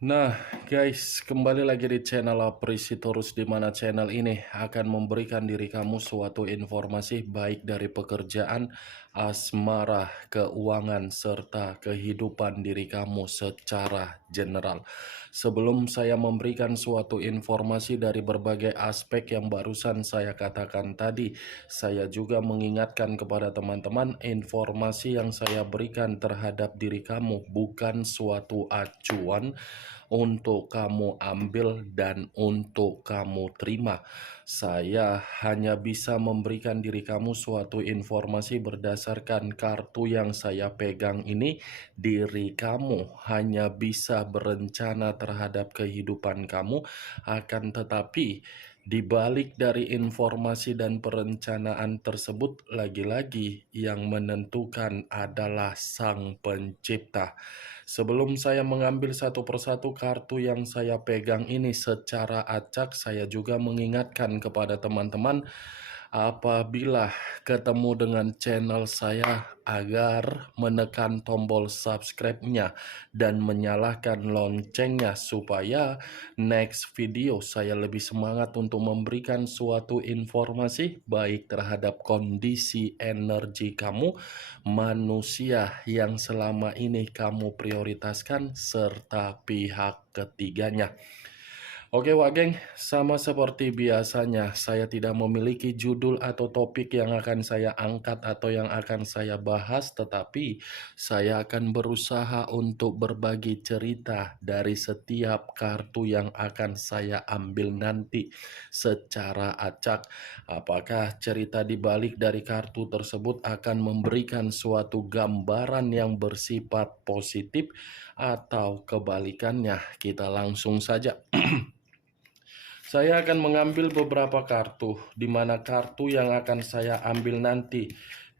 Nah, guys, kembali lagi di channel Aprisitorus, di mana channel ini akan memberikan diri kamu suatu informasi baik dari pekerjaan, asmara, keuangan, serta kehidupan diri kamu secara general. Sebelum saya memberikan suatu informasi dari berbagai aspek yang barusan saya katakan tadi, saya juga mengingatkan kepada teman-teman, informasi yang saya berikan terhadap diri kamu bukan suatu acuan untuk kamu ambil dan untuk kamu terima. Saya hanya bisa memberikan diri kamu suatu informasi berdasarkan kartu yang saya pegang ini. Diri kamu hanya bisa berencana terhadap kehidupan kamu, akan tetapi di balik dari informasi dan perencanaan tersebut, lagi-lagi yang menentukan adalah Sang Pencipta. Sebelum saya mengambil satu persatu kartu yang saya pegang ini secara acak, saya juga mengingatkan kepada teman-teman apabila ketemu dengan channel saya agar menekan tombol subscribe-nya dan menyalakan loncengnya supaya next video saya lebih semangat untuk memberikan suatu informasi baik terhadap kondisi energi kamu, manusia yang selama ini kamu prioritaskan, serta pihak ketiganya. Oke Wak Geng, sama seperti biasanya saya tidak memiliki judul atau topik yang akan saya angkat atau yang akan saya bahas, tetapi saya akan berusaha untuk berbagi cerita dari setiap kartu yang akan saya ambil nanti secara acak. Apakah cerita di balik dari kartu tersebut akan memberikan suatu gambaran yang bersifat positif atau kebalikannya? Kita langsung saja. Saya akan mengambil beberapa kartu, di mana kartu yang akan saya ambil nanti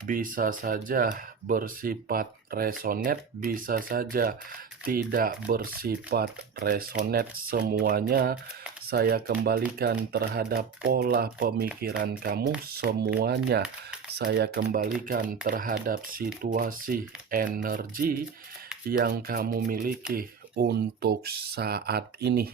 bisa saja bersifat resonate, bisa saja tidak bersifat resonate. Semuanya saya kembalikan terhadap pola pemikiran kamu, semuanya saya kembalikan terhadap situasi energi yang kamu miliki untuk saat ini.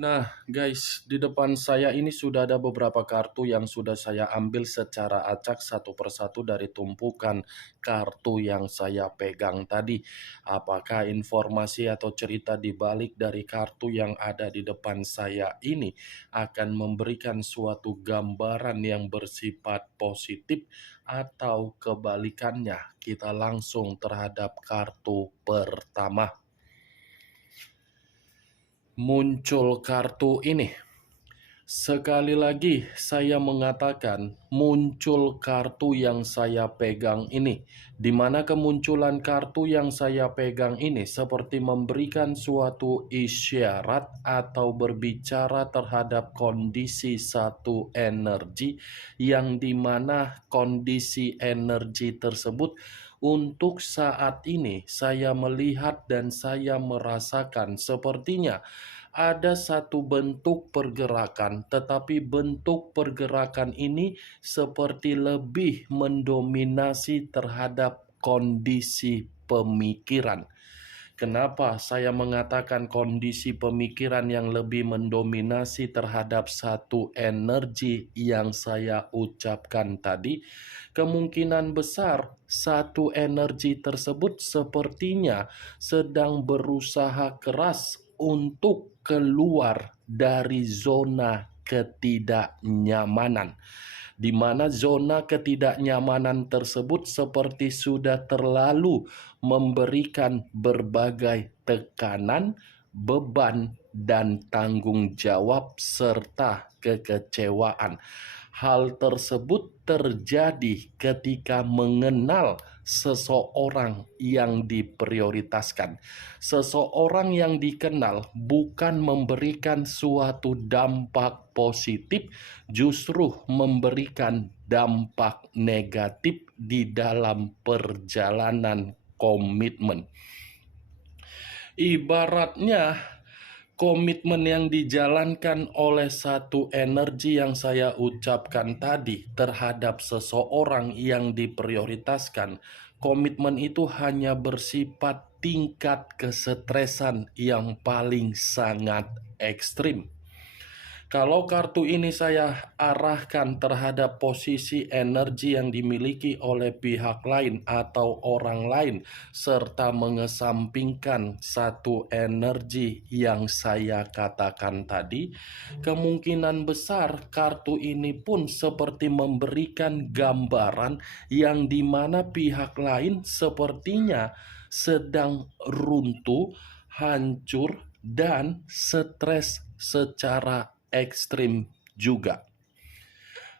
Nah, guys, di depan saya ini sudah ada beberapa kartu yang sudah saya ambil secara acak satu persatu dari tumpukan kartu yang saya pegang tadi. Apakah informasi atau cerita di balik dari kartu yang ada di depan saya ini akan memberikan suatu gambaran yang bersifat positif atau kebalikannya? Kita langsung terhadap kartu pertama. Muncul kartu ini. Sekali lagi saya mengatakan muncul kartu yang saya pegang ini. Di mana kemunculan kartu yang saya pegang ini seperti memberikan suatu isyarat atau berbicara terhadap kondisi satu energi, yang dimana kondisi energi tersebut untuk saat ini saya melihat dan saya merasakan sepertinya ada satu bentuk pergerakan, tetapi bentuk pergerakan ini seperti lebih mendominasi terhadap kondisi pemikiran. Kenapa saya mengatakan kondisi pemikiran yang lebih mendominasi terhadap satu energi yang saya ucapkan tadi? Kemungkinan besar satu energi tersebut sepertinya sedang berusaha keras untuk keluar dari zona ketidaknyamanan, di mana zona ketidaknyamanan tersebut seperti sudah terlalu memberikan berbagai tekanan, beban, dan tanggung jawab serta kekecewaan. Hal tersebut terjadi ketika mengenal seseorang yang diprioritaskan. Seseorang yang dikenal bukan memberikan suatu dampak positif, justru memberikan dampak negatif di dalam perjalanan komitmen. Ibaratnya komitmen yang dijalankan oleh satu energi yang saya ucapkan tadi terhadap seseorang yang diprioritaskan, komitmen itu hanya bersifat tingkat kesetresan yang paling sangat ekstrim. Kalau kartu ini saya arahkan terhadap posisi energi yang dimiliki oleh pihak lain atau orang lain, serta mengesampingkan satu energi yang saya katakan tadi, kemungkinan besar kartu ini pun seperti memberikan gambaran yang dimana pihak lain sepertinya sedang runtuh, hancur, dan stres secara ekstrim juga.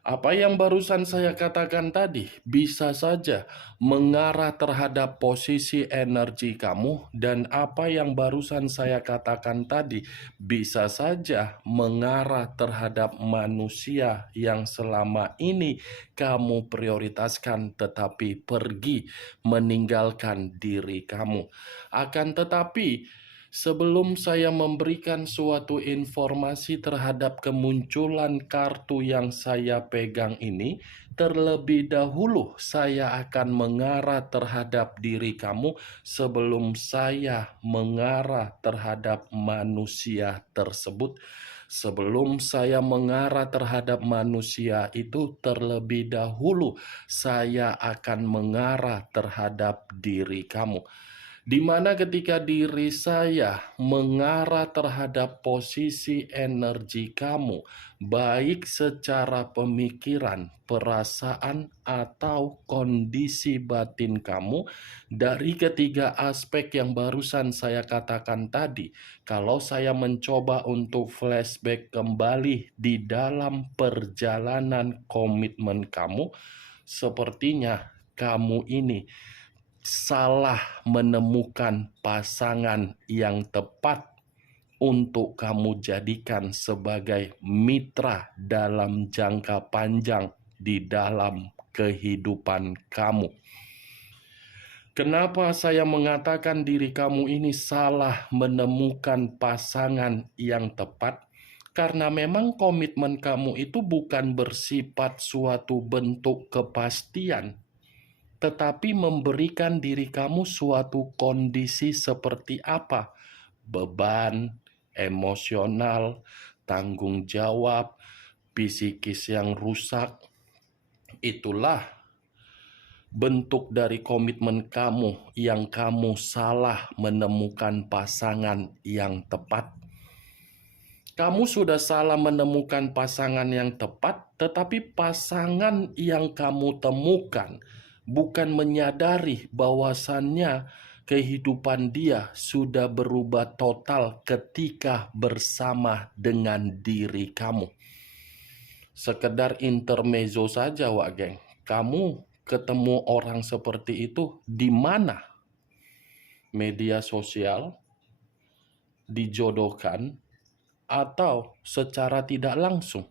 Apa yang barusan saya katakan tadi bisa saja mengarah terhadap posisi energi kamu, dan apa yang barusan saya katakan tadi bisa saja mengarah terhadap manusia yang selama ini kamu prioritaskan tetapi pergi meninggalkan diri kamu. Akan tetapi sebelum saya memberikan suatu informasi terhadap kemunculan kartu yang saya pegang ini, terlebih dahulu saya akan mengarah terhadap diri kamu sebelum saya mengarah terhadap manusia tersebut. Sebelum saya mengarah terhadap manusia itu, terlebih dahulu saya akan mengarah terhadap diri kamu. Di mana ketika diri saya mengarah terhadap posisi energi kamu, baik secara pemikiran, perasaan, atau kondisi batin kamu, dari ketiga aspek yang barusan saya katakan tadi, kalau saya mencoba untuk flashback kembali di dalam perjalanan komitmen kamu, sepertinya kamu ini salah menemukan pasangan yang tepat untuk kamu jadikan sebagai mitra dalam jangka panjang di dalam kehidupan kamu. Kenapa saya mengatakan diri kamu ini salah menemukan pasangan yang tepat? Karena memang komitmen kamu itu bukan bersifat suatu bentuk kepastian, tetapi memberikan diri kamu suatu kondisi seperti apa? Beban, emosional, tanggung jawab, psikis yang rusak. Itulah bentuk dari komitmen kamu yang kamu salah menemukan pasangan yang tepat. Kamu sudah salah menemukan pasangan yang tepat, tetapi pasangan yang kamu temukan bukan menyadari bahwasannya kehidupan dia sudah berubah total ketika bersama dengan diri kamu. Sekedar intermezzo saja, Wak Geng. Kamu ketemu orang seperti itu di mana? Media sosial, dijodohkan, atau secara tidak langsung.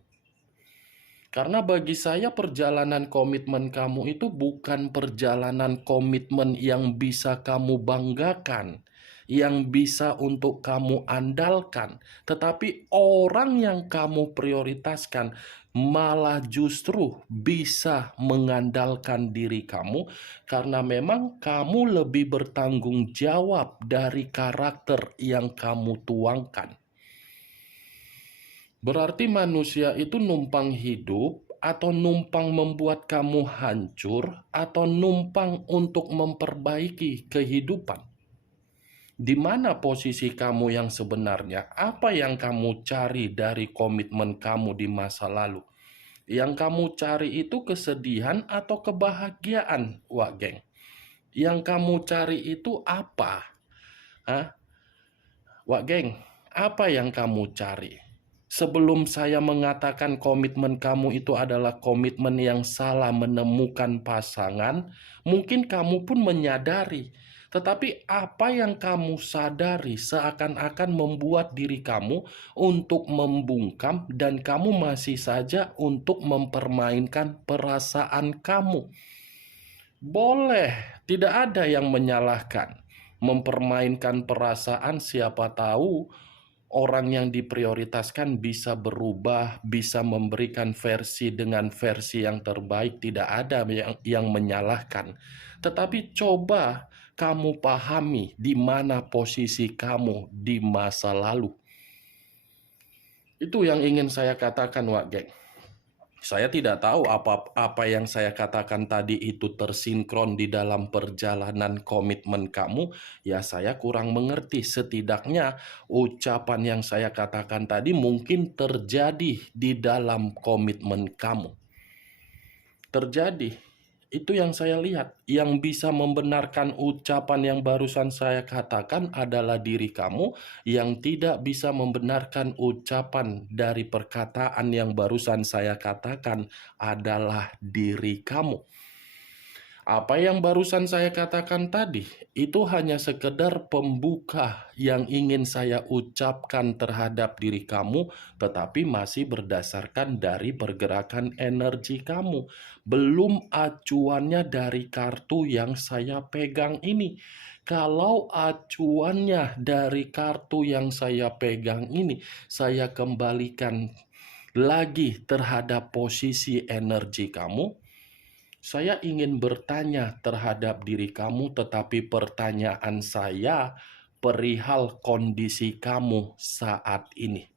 Karena bagi saya perjalanan komitmen kamu itu bukan perjalanan komitmen yang bisa kamu banggakan, yang bisa untuk kamu andalkan, tetapi orang yang kamu prioritaskan malah justru bisa mengandalkan diri kamu karena memang kamu lebih bertanggung jawab dari karakter yang kamu tuangkan. Berarti manusia itu numpang hidup, atau numpang membuat kamu hancur, atau numpang untuk memperbaiki kehidupan. Di mana posisi kamu yang sebenarnya? Apa yang kamu cari dari komitmen kamu di masa lalu? Yang kamu cari itu kesedihan atau kebahagiaan, Wak Geng? Yang kamu cari itu apa? Hah? Wak geng, apa yang kamu cari? Sebelum saya mengatakan komitmen kamu itu adalah komitmen yang salah menemukan pasangan, mungkin kamu pun menyadari. Tetapi apa yang kamu sadari seakan-akan membuat diri kamu untuk membungkam dan kamu masih saja untuk mempermainkan perasaan kamu. Boleh, tidak ada yang menyalahkan. Mempermainkan perasaan, siapa tahu orang yang diprioritaskan bisa berubah, bisa memberikan versi dengan versi yang terbaik, tidak ada yang menyalahkan. Tetapi coba kamu pahami di mana posisi kamu di masa lalu. Itu yang ingin saya katakan, Wak Geng. Saya tidak tahu apa yang saya katakan tadi itu tersinkron di dalam perjalanan komitmen kamu. Ya, saya kurang mengerti. Setidaknya ucapan yang saya katakan tadi mungkin terjadi di dalam komitmen kamu. Terjadi. Itu yang saya lihat. Yang bisa membenarkan ucapan yang barusan saya katakan adalah diri kamu. Yang tidak bisa membenarkan ucapan dari perkataan yang barusan saya katakan adalah diri kamu. Apa yang barusan saya katakan tadi itu hanya sekedar pembuka yang ingin saya ucapkan terhadap diri kamu, tetapi masih berdasarkan dari pergerakan energi kamu. Belum acuannya dari kartu yang saya pegang ini. Kalau acuannya dari kartu yang saya pegang ini, saya kembalikan lagi terhadap posisi energi kamu. Saya ingin bertanya terhadap diri kamu, tetapi pertanyaan saya perihal kondisi kamu saat ini.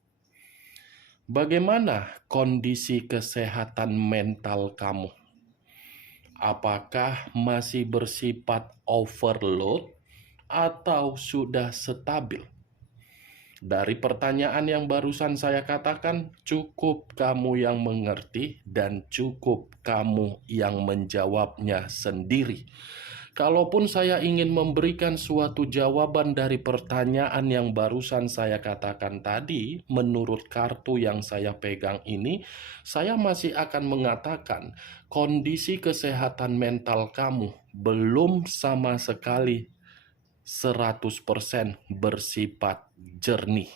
Bagaimana kondisi kesehatan mental kamu? Apakah masih bersifat overload atau sudah stabil? Dari pertanyaan yang barusan saya katakan, cukup kamu yang mengerti dan cukup kamu yang menjawabnya sendiri. Kalaupun saya ingin memberikan suatu jawaban dari pertanyaan yang barusan saya katakan tadi, menurut kartu yang saya pegang ini, saya masih akan mengatakan kondisi kesehatan mental kamu belum sama sekali 100% bersifat jernih.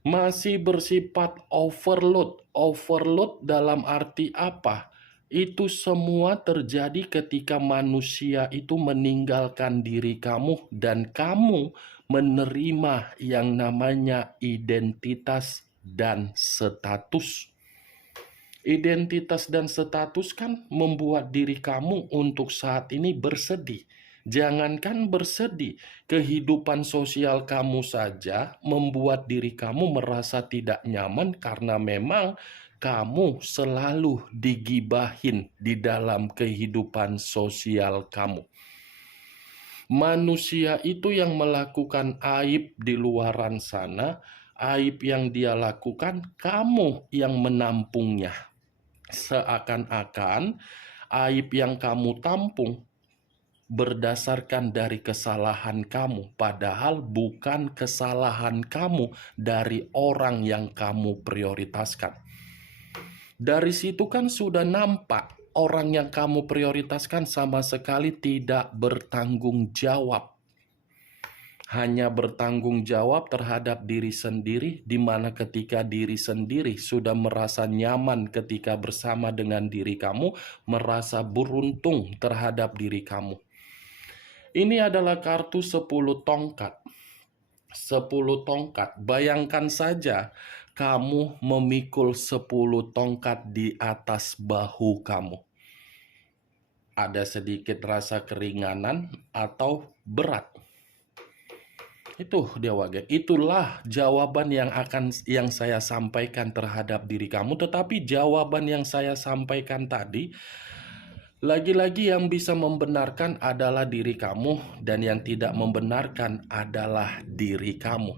Masih bersifat overload. Overload dalam arti apa? Itu semua terjadi ketika manusia itu meninggalkan diri kamu dan kamu menerima yang namanya identitas dan status. Identitas dan status kan membuat diri kamu untuk saat ini bersedih. Jangankan bersedih, kehidupan sosial kamu saja membuat diri kamu merasa tidak nyaman karena memang kamu selalu digibahin di dalam kehidupan sosial kamu. Manusia itu yang melakukan aib di luaran sana, aib yang dia lakukan, kamu yang menampungnya. Seakan-akan aib yang kamu tampung berdasarkan dari kesalahan kamu, padahal bukan kesalahan kamu dari orang yang kamu prioritaskan. Dari situ kan sudah nampak orang yang kamu prioritaskan sama sekali tidak bertanggung jawab. Hanya bertanggung jawab terhadap diri sendiri, di mana ketika diri sendiri sudah merasa nyaman ketika bersama dengan diri kamu, merasa beruntung terhadap diri kamu. Ini adalah kartu 10 tongkat. 10 tongkat. Bayangkan saja kamu memikul 10 tongkat di atas bahu kamu. Ada sedikit rasa keringanan atau berat. Itu dia Wage. Itulah jawaban yang saya sampaikan terhadap diri kamu, tetapi jawaban yang saya sampaikan tadi lagi-lagi yang bisa membenarkan adalah diri kamu dan yang tidak membenarkan adalah diri kamu.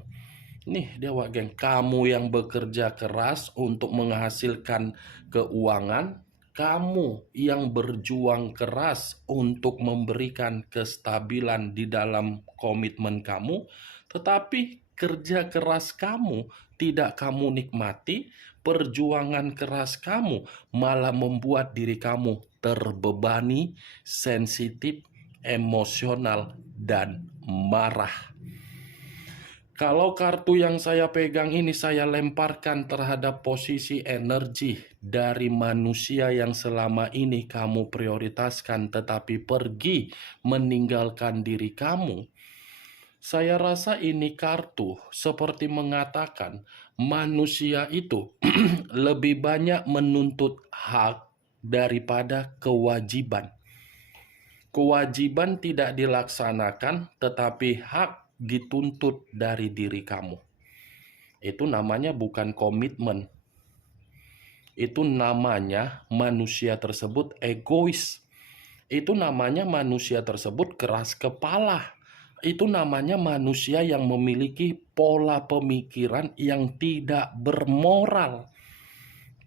Nih Dewa Geng, kamu yang bekerja keras untuk menghasilkan keuangan, kamu yang berjuang keras untuk memberikan kestabilan di dalam komitmen kamu, Tetapi kerja keras kamu tidak kamu nikmati, perjuangan keras kamu malah membuat diri kamu terbebani, sensitif, emosional, dan marah. Kalau kartu yang saya pegang ini saya lemparkan terhadap posisi energi dari manusia yang selama ini kamu prioritaskan tetapi pergi meninggalkan diri kamu. Saya rasa ini kartu seperti mengatakan manusia itu lebih banyak menuntut hak daripada kewajiban. Kewajiban tidak dilaksanakan, tetapi hak dituntut dari diri kamu. Itu namanya bukan komitmen. Itu namanya manusia tersebut egois. Itu namanya manusia tersebut keras kepala. Itu namanya manusia yang memiliki pola pemikiran yang tidak bermoral.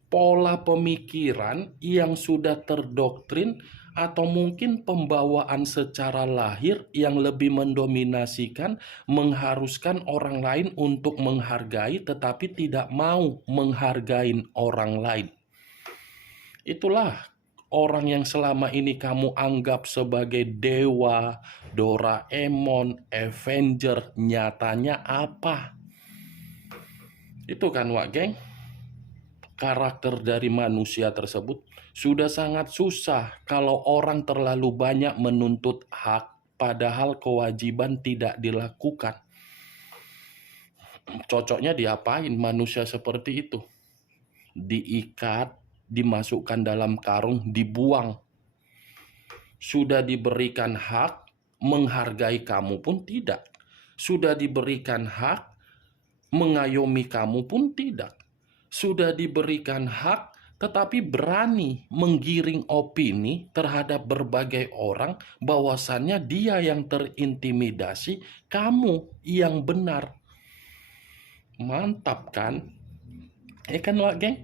Pola pemikiran yang sudah terdoktrin atau mungkin pembawaan secara lahir yang lebih mendominasikan, mengharuskan orang lain untuk menghargai tetapi tidak mau menghargai orang lain. Itulah orang yang selama ini kamu anggap sebagai dewa, Doraemon, Avenger, nyatanya apa? Itu kan Wak Geng, karakter dari manusia tersebut sudah sangat susah kalau orang terlalu banyak menuntut hak padahal kewajiban tidak dilakukan. Cocoknya diapain manusia seperti itu? Diikat, dimasukkan dalam karung, dibuang. Sudah diberikan hak, menghargai kamu pun tidak. Sudah diberikan hak, mengayomi kamu pun tidak. Sudah diberikan hak, tetapi berani menggiring opini terhadap berbagai orang bahwasannya dia yang terintimidasi, kamu yang benar. Mantap kan? Kan Wak Geng?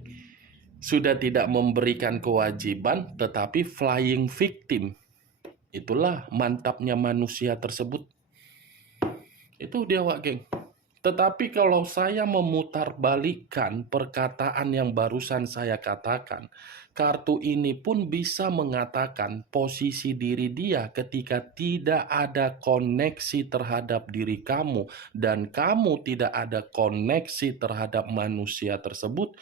Sudah tidak memberikan kewajiban, tetapi flying victim. Itulah mantapnya manusia tersebut. Itu dia Wak Geng. Tetapi kalau saya memutarbalikkan perkataan yang barusan saya katakan, kartu ini pun bisa mengatakan posisi diri dia ketika tidak ada koneksi terhadap diri kamu dan kamu tidak ada koneksi terhadap manusia tersebut.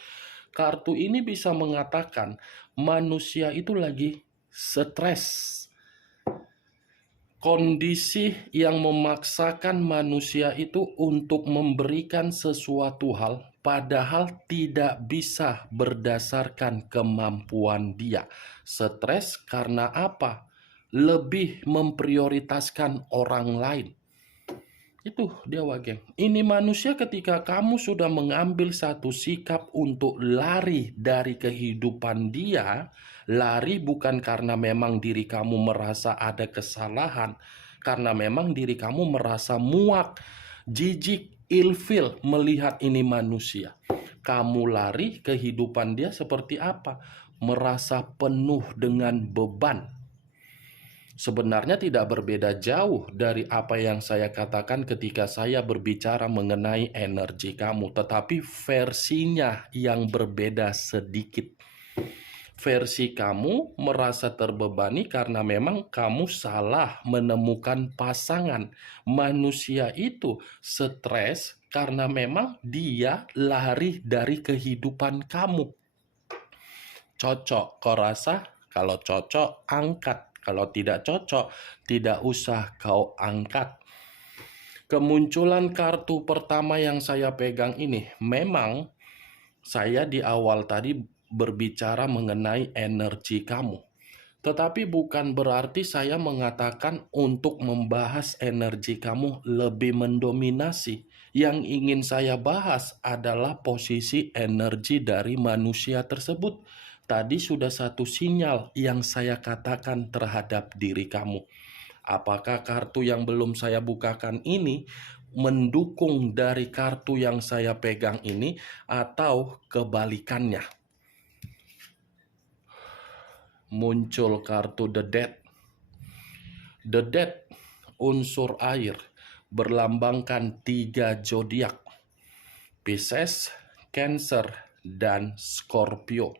Kartu ini bisa mengatakan manusia itu lagi stres. Kondisi yang memaksakan manusia itu untuk memberikan sesuatu hal padahal tidak bisa berdasarkan kemampuan dia. Stres karena apa? Lebih memprioritaskan orang lain. Itu dia Wak Geng. Ini manusia ketika kamu sudah mengambil satu sikap untuk lari dari kehidupan dia, lari bukan karena memang diri kamu merasa ada kesalahan, karena memang diri kamu merasa muak, jijik, ilfil melihat ini manusia. Kamu lari, kehidupan dia seperti apa? Merasa penuh dengan beban. Sebenarnya tidak berbeda jauh dari apa yang saya katakan ketika saya berbicara mengenai energi kamu, tetapi versinya yang berbeda sedikit. Versi kamu merasa terbebani karena memang kamu salah menemukan pasangan. Manusia itu stres karena memang dia lari dari kehidupan kamu. Cocok, kau rasa? Kalau cocok, angkat. Kalau tidak cocok, tidak usah kau angkat. Kemunculan kartu pertama yang saya pegang ini, memang saya di awal tadi berbicara mengenai energi kamu. Tetapi bukan berarti saya mengatakan untuk membahas energi kamu lebih mendominasi. Yang ingin saya bahas adalah posisi energi dari manusia tersebut. Tadi sudah satu sinyal yang saya katakan terhadap diri kamu. Apakah kartu yang belum saya bukakan ini mendukung dari kartu yang saya pegang ini atau kebalikannya? Muncul kartu The Death. The Death, unsur air, berlambangkan 3 zodiak, Pisces, Cancer, dan Scorpio.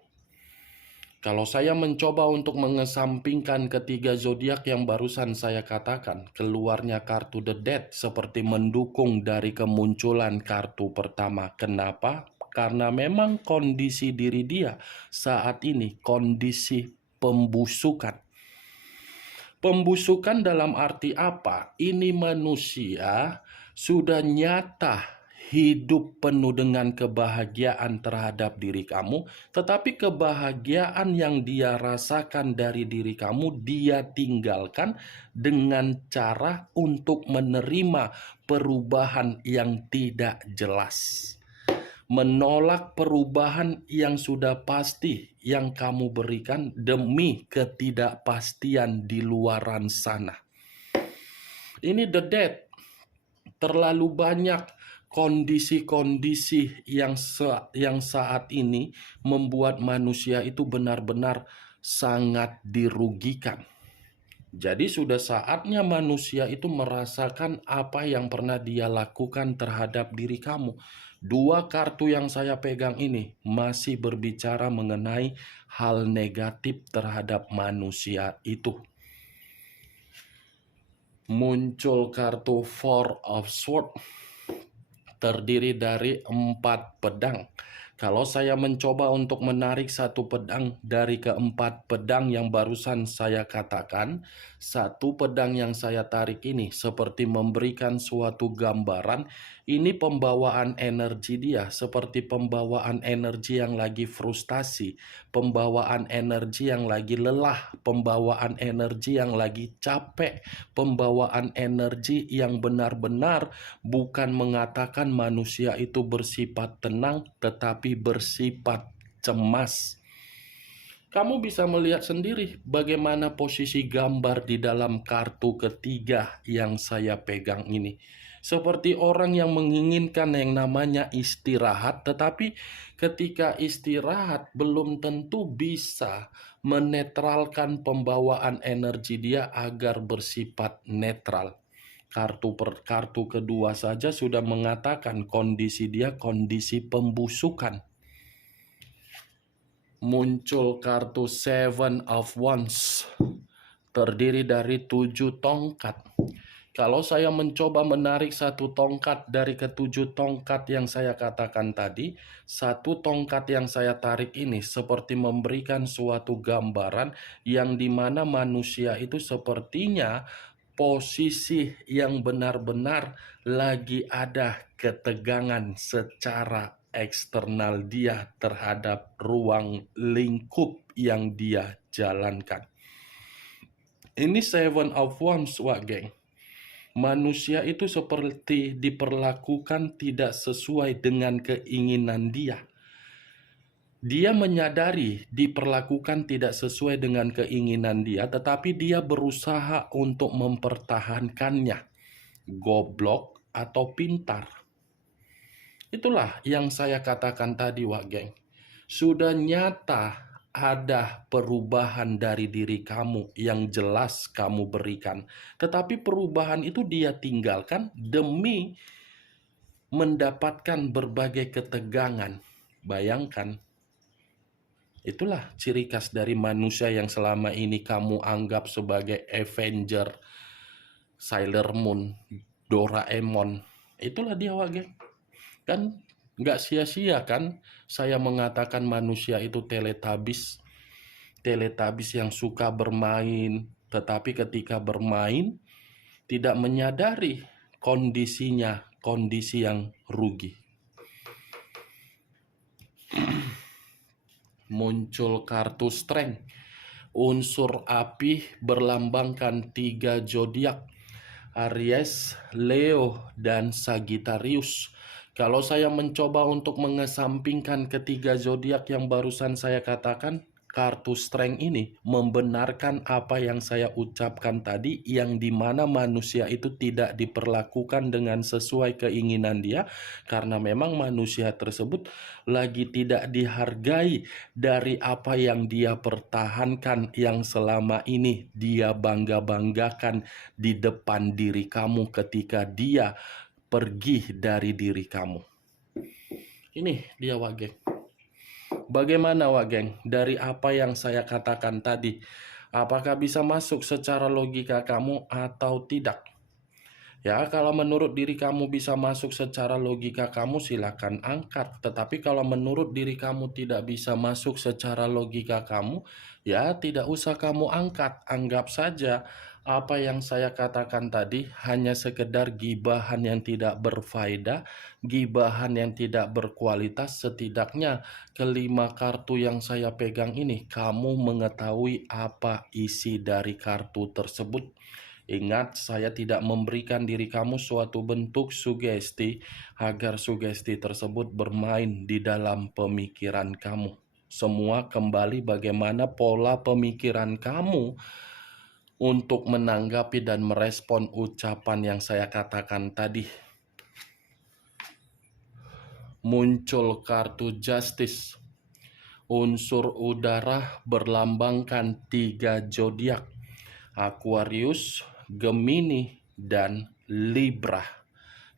Kalau saya mencoba untuk mengesampingkan ketiga zodiak yang barusan saya katakan, keluarnya kartu The Death seperti mendukung dari kemunculan kartu pertama. Kenapa? Karena memang kondisi diri dia saat ini kondisi pembusukan. Pembusukan dalam arti apa? Ini manusia sudah nyata hidup penuh dengan kebahagiaan terhadap diri kamu, tetapi kebahagiaan yang dia rasakan dari diri kamu, dia tinggalkan dengan cara untuk menerima perubahan yang tidak jelas. Menolak perubahan yang sudah pasti yang kamu berikan demi ketidakpastian di luaran sana. Ini the death. Terlalu banyak kondisi-kondisi yang saat ini membuat manusia itu benar-benar sangat dirugikan. Jadi sudah saatnya manusia itu merasakan apa yang pernah dia lakukan terhadap diri kamu. Dua kartu yang saya pegang ini masih berbicara mengenai hal negatif terhadap manusia itu. Muncul kartu Four of Swords, terdiri dari 4 pedang. Kalau saya mencoba untuk menarik satu pedang dari keempat pedang yang barusan saya katakan, satu pedang yang saya tarik ini seperti memberikan suatu gambaran. Ini pembawaan energi dia seperti pembawaan energi yang lagi frustasi, pembawaan energi yang lagi lelah, pembawaan energi yang lagi capek, pembawaan energi yang benar-benar bukan mengatakan manusia itu bersifat tenang, tetapi bersifat cemas. Kamu bisa melihat sendiri bagaimana posisi gambar di dalam kartu ketiga yang saya pegang ini. Seperti orang yang menginginkan yang namanya istirahat, tetapi ketika istirahat belum tentu bisa menetralkan pembawaan energi dia agar bersifat netral. Kartu kedua saja sudah mengatakan kondisi dia kondisi pembusukan. Muncul kartu Seven of Wands, terdiri dari 7 tongkat. Kalau saya mencoba menarik satu tongkat dari ketujuh tongkat yang saya katakan tadi, satu tongkat yang saya tarik ini seperti memberikan suatu gambaran yang dimana manusia itu sepertinya posisi yang benar-benar lagi ada ketegangan secara eksternal dia terhadap ruang lingkup yang dia jalankan. Ini Seven of Wands, Wak Geng. Manusia itu seperti diperlakukan tidak sesuai dengan keinginan dia. Dia menyadari diperlakukan tidak sesuai dengan keinginan dia, tetapi dia berusaha untuk mempertahankannya. Goblok atau pintar. Itulah yang saya katakan tadi, Wak Geng. Sudah nyata ada perubahan dari diri kamu yang jelas kamu berikan. Tetapi perubahan itu dia tinggalkan demi mendapatkan berbagai ketegangan. Bayangkan. Itulah ciri khas dari manusia yang selama ini kamu anggap sebagai Avenger, Sailor Moon, Doraemon. Itulah dia, Wak Geng. Kan nggak sia-sia kan saya mengatakan manusia itu teletabis yang suka bermain, tetapi ketika bermain tidak menyadari kondisinya, kondisi yang rugi. Muncul kartu Strength, unsur api berlambangkan 3 zodiak, Aries, Leo, dan Sagittarius. Kalau saya mencoba untuk mengesampingkan ketiga zodiak yang barusan saya katakan, kartu strength ini membenarkan apa yang saya ucapkan tadi, yang dimana manusia itu tidak diperlakukan dengan sesuai keinginan dia, karena memang manusia tersebut lagi tidak dihargai dari apa yang dia pertahankan, yang selama ini dia bangga-banggakan di depan diri kamu ketika dia pergi dari diri kamu. Ini dia, Wak Geng. Bagaimana, Wak Geng, dari apa yang saya katakan tadi? Apakah bisa masuk secara logika kamu atau tidak? Ya, kalau menurut diri kamu bisa masuk secara logika kamu, silakan angkat. Tetapi kalau menurut diri kamu tidak bisa masuk secara logika kamu, ya tidak usah kamu angkat. Anggap saja apa yang saya katakan tadi hanya sekedar gibahan yang tidak berfaedah, gibahan yang tidak berkualitas. Setidaknya kelima kartu yang saya pegang ini, kamu mengetahui apa isi dari kartu tersebut. Ingat, saya tidak memberikan diri kamu suatu bentuk sugesti agar sugesti tersebut bermain di dalam pemikiran kamu. Semua kembali bagaimana pola pemikiran kamu untuk menanggapi dan merespon ucapan yang saya katakan tadi. Muncul kartu Justice. Unsur udara berlambangkan 3 zodiak: Aquarius, Gemini, dan Libra.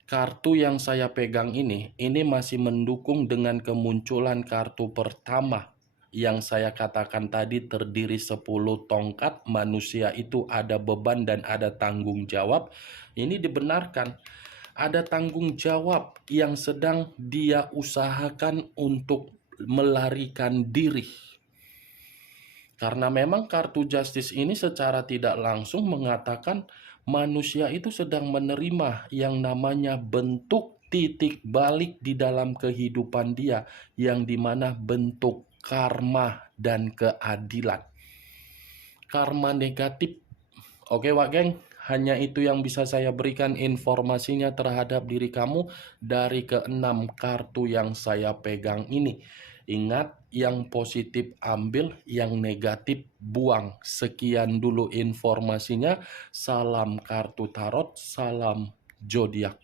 Kartu yang saya pegang ini masih mendukung dengan kemunculan kartu pertama yang saya katakan tadi, terdiri 10 tongkat. Manusia itu ada beban dan ada tanggung jawab. Ini dibenarkan. Ada tanggung jawab yang sedang dia usahakan untuk melarikan diri. Karena memang kartu Justice ini secara tidak langsung mengatakan manusia itu sedang menerima yang namanya bentuk titik balik di dalam kehidupan dia, yang dimana bentuk karma dan keadilan. Karma negatif. Oke, Wak Geng, hanya itu yang bisa saya berikan informasinya terhadap diri kamu dari keenam kartu yang saya pegang ini. Ingat, yang positif ambil, yang negatif buang. Sekian dulu informasinya. Salam kartu tarot, salam zodiak.